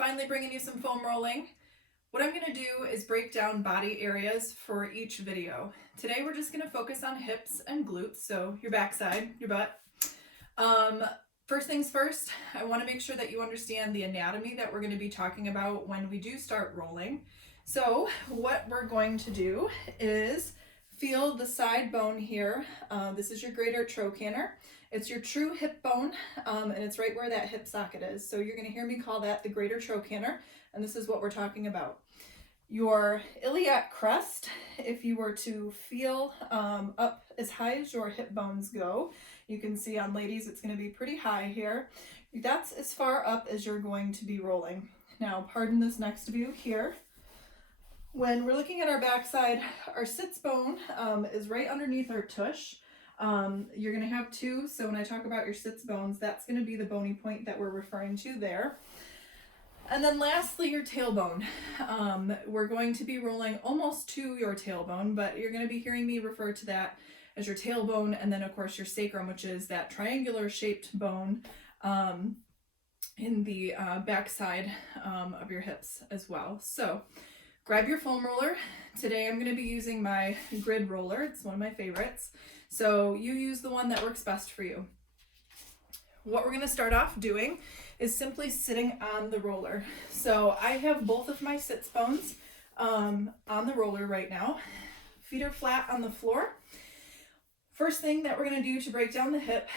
finally bringing you some foam rolling. What I'm going to do is break down body areas for each video. Today we're just going to focus on hips and glutes, so your backside, your butt. First things first, I want to make sure that you understand the anatomy that we're going to be talking about when we do start rolling. So what we're going to do is feel the side bone here. This is your greater trochanter. It's your true hip bone, and it's right where that hip socket is. So you're going to hear me call that the greater trochanter, and this is what we're talking about. Your iliac crest, if you were to feel up as high as your hip bones go, you can see on ladies it's going to be pretty high here. That's as far up as you're going to be rolling. Now, pardon this next view here. When we're looking at our backside, our sits bone is right underneath our tush. You're going to have two, so when I talk about your sits bones, that's going to be the bony point that we're referring to there. And then lastly, your tailbone. We're going to be rolling almost to your tailbone, but you're going to be hearing me refer to that as your tailbone, and then of course your sacrum, which is that triangular shaped bone in the backside of your hips as well. So grab your foam roller. Today I'm going to be using my grid roller. It's one of my favorites. So you use the one that works best for you. What we're going to start off doing is simply sitting on the roller. So I have both of my sits bones on the roller right now. Feet are flat on the floor. First thing that we're going to do to break down the hip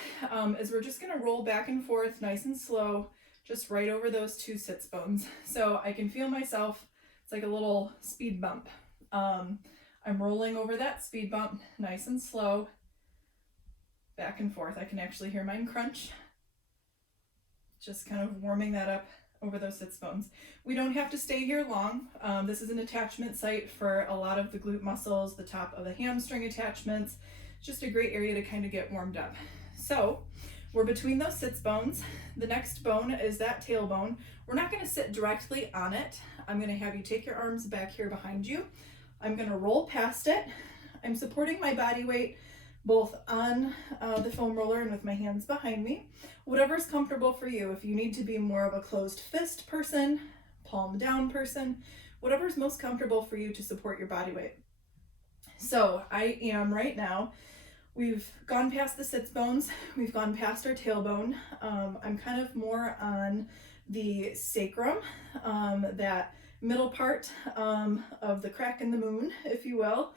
is we're just going to roll back and forth nice and slow, just right over those two sits bones. So I can feel myself. It's like a little speed bump. I'm rolling over that speed bump nice and slow, back and forth. I can actually hear mine crunch. Just kind of warming that up over those sits bones. We don't have to stay here long. This is an attachment site for a lot of the glute muscles, the top of the hamstring attachments. It's just a great area to kind of get warmed up. So we're between those sits bones. The next bone is that tailbone. We're not going to sit directly on it. I'm going to have you take your arms back here behind you. I'm going to roll past it. I'm supporting my body weight both on the foam roller and with my hands behind me. Whatever's comfortable for you. If you need to be more of a closed fist person, palm down person, whatever's most comfortable for you to support your body weight. So I am right now, we've gone past the sits bones, we've gone past our tailbone. I'm kind of more on the sacrum, that middle part of the crack in the moon, if you will.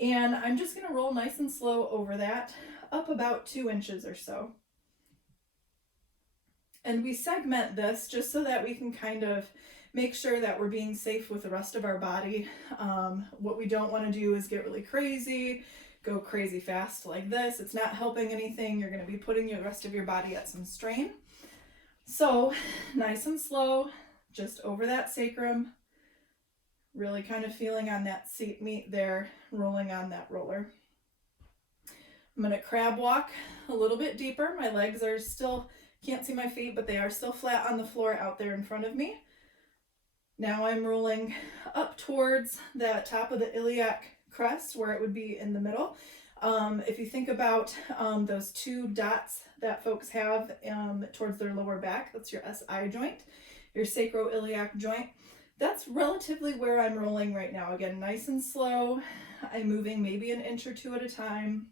And I'm just going to roll nice and slow over that, up about 2 inches or so. And we segment this just so that we can kind of make sure that we're being safe with the rest of our body. What we don't want to do is get really crazy, go crazy fast like this. It's not helping anything. You're going to be putting the rest of your body at some strain. So nice and slow, just over that sacrum. Really kind of feeling on that seat meat there, rolling on that roller. I'm going to crab walk a little bit deeper. My legs are still, can't see my feet, but they are still flat on the floor out there in front of me. Now I'm rolling up towards that top of the iliac crest where it would be in the middle. If you think about those 2 dots that folks have towards their lower back, that's your SI joint, your sacroiliac joint. That's relatively where I'm rolling right now. Again, nice and slow. I'm moving maybe an inch or 2 at a time.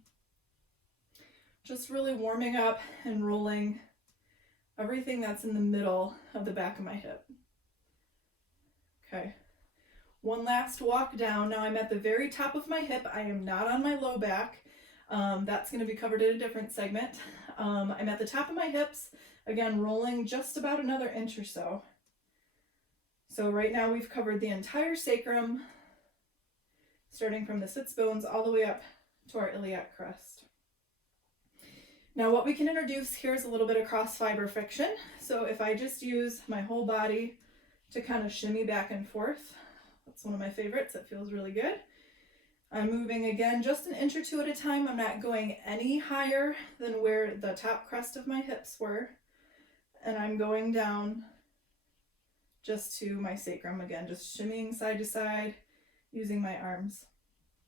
Just really warming up and rolling everything that's in the middle of the back of my hip. Okay. One last walk down. Now I'm at the very top of my hip. I am not on my low back. That's going to be covered in a different segment. I'm at the top of my hips. Again, rolling just about another inch or so. So right now we've covered the entire sacrum, starting from the sits bones all the way up to our iliac crest. Now what we can introduce here is a little bit of cross fiber friction. So if I just use my whole body to kind of shimmy back and forth, that's one of my favorites. It feels really good. I'm moving again just an inch or 2 at a time. I'm not going any higher than where the top crest of my hips were. And I'm going down just to my sacrum again, just shimmying side to side, using my arms,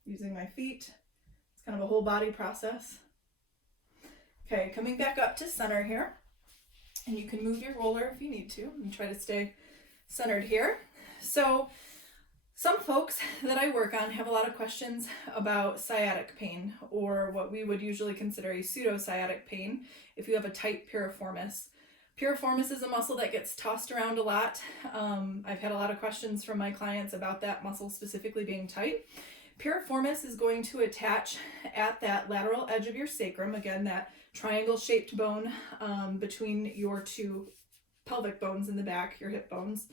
using my feet. It's kind of a whole body process. Okay, coming back up to center here, and you can move your roller if you need to, and try to stay centered here. So some folks that I work on have a lot of questions about sciatic pain, or what we would usually consider a pseudo-sciatic pain if you have a tight piriformis. Piriformis is a muscle that gets tossed around a lot. I've had a lot of questions from my clients about that muscle specifically being tight. Piriformis is going to attach at that lateral edge of your sacrum, again, that triangle-shaped bone between your two pelvic bones in the back, your hip bones.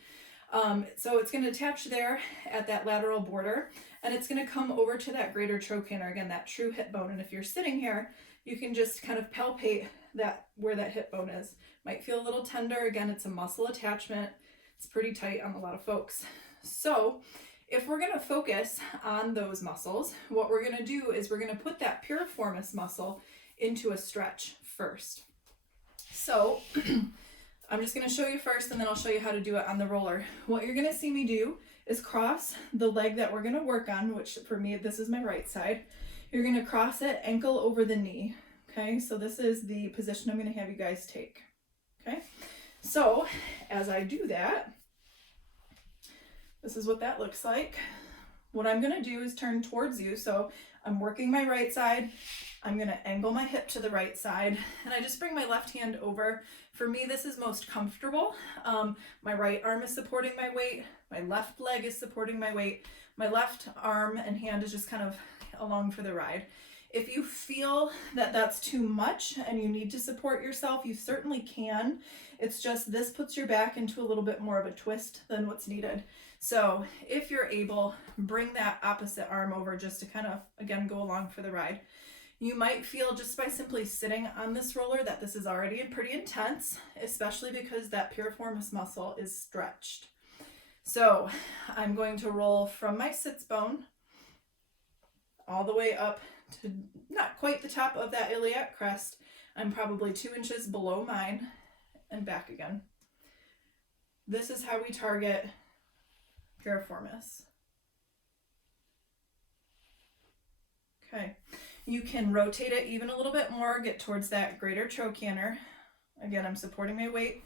So it's going to attach there at that lateral border, and it's going to come over to that greater trochanter, again, that true hip bone. And if you're sitting here, you can just kind of palpate that where that hip bone is. Might feel a little tender. Again, it's a muscle attachment. It's pretty tight on a lot of folks. So if we're going to focus on those muscles, what we're going to do is we're going to put that piriformis muscle into a stretch first. So I'm just going to show you first, and then I'll show you how to do it on the roller. What you're going to see me do is cross the leg that we're going to work on, which for me, this is my right side. You're going to cross it ankle over the knee. Okay, so this is the position I'm going to have you guys take. Okay, so as I do that, this is what that looks like. What I'm going to do is turn towards you. So I'm working my right side. I'm going to angle my hip to the right side, and I just bring my left hand over. For me, this is most comfortable. My right arm is supporting my weight. My left leg is supporting my weight. My left arm and hand is just kind of along for the ride. If you feel that that's too much and you need to support yourself, you certainly can. It's just this puts your back into a little bit more of a twist than what's needed. So if you're able, bring that opposite arm over just to kind of, again, go along for the ride. You might feel just by simply sitting on this roller that this is already pretty intense, especially because that piriformis muscle is stretched. So I'm going to roll from my sits bone all the way up to not quite the top of that iliac crest. I'm probably 2 inches below mine, and back again. This is how we target piriformis. Okay, you can rotate it even a little bit more, get towards that greater trochanter. Again, I'm supporting my weight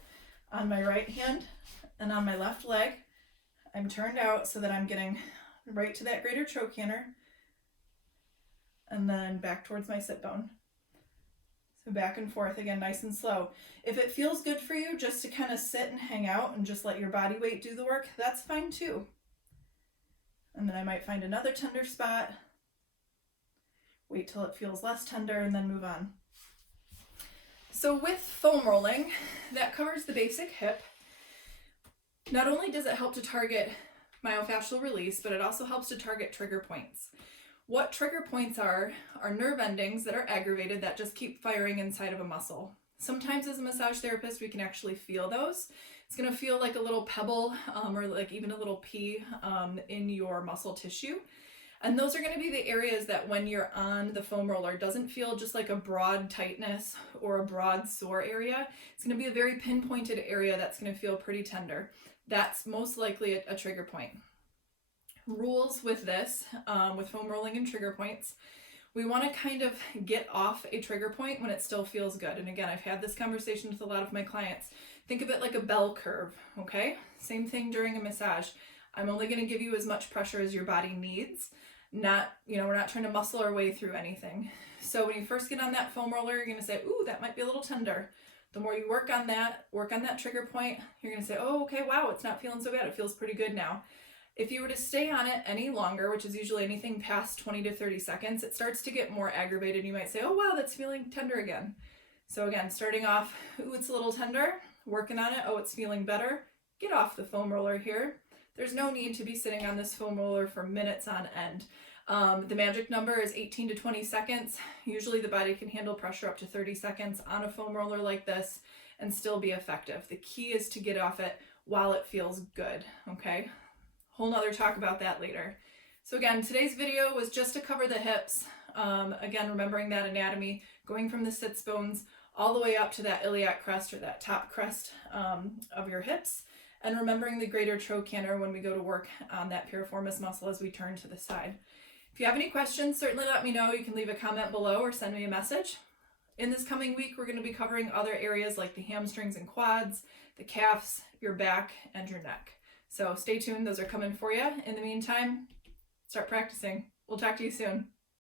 on my right hand and on my left leg. I'm turned out so that I'm getting right to that greater trochanter, and then back towards my sit bone. So back and forth, again, nice and slow. If it feels good for you just to kind of sit and hang out and just let your body weight do the work, that's fine too. And then I might find another tender spot, wait till it feels less tender, and then move on. So with foam rolling, that covers the basic hip. Not only does it help to target myofascial release, but it also helps to target trigger points. What trigger points are nerve endings that are aggravated that just keep firing inside of a muscle. Sometimes as a massage therapist, we can actually feel those. It's going to feel like a little pebble or like even a little pea in your muscle tissue. And those are going to be the areas that when you're on the foam roller doesn't feel just like a broad tightness or a broad sore area. It's going to be a very pinpointed area that's going to feel pretty tender. That's most likely a trigger point. Rules with this, with foam rolling and trigger points, we want to kind of get off a trigger point when it still feels good. And again, I've had this conversation with a lot of my clients. Think of it like a bell curve, okay? Same thing during a massage. I'm only going to give you as much pressure as your body needs. Not, we're not trying to muscle our way through anything. So when you first get on that foam roller, you're going to say, ooh, that might be a little tender. The more you work on that trigger point, you're going to say, oh, okay, wow, it's not feeling so bad. It feels pretty good now. If you were to stay on it any longer, which is usually anything past 20 to 30 seconds, it starts to get more aggravated. You might say, oh, wow, that's feeling tender again. So again, starting off, ooh, it's a little tender, working on it, oh, it's feeling better. Get off the foam roller here. There's no need to be sitting on this foam roller for minutes on end. The magic number is 18 to 20 seconds. Usually the body can handle pressure up to 30 seconds on a foam roller like this and still be effective. The key is to get off it while it feels good, okay? Whole nother talk about that later. So again, today's video was just to cover the hips. Again, remembering that anatomy, going from the sits bones all the way up to that iliac crest or that top crest of your hips, and remembering the greater trochanter when we go to work on that piriformis muscle as we turn to the side. If you have any questions, certainly let me know. You can leave a comment below or send me a message. In this coming week, we're going to be covering other areas like the hamstrings and quads, the calves, your back, and your neck. So stay tuned, those are coming for you. In the meantime, start practicing. We'll talk to you soon.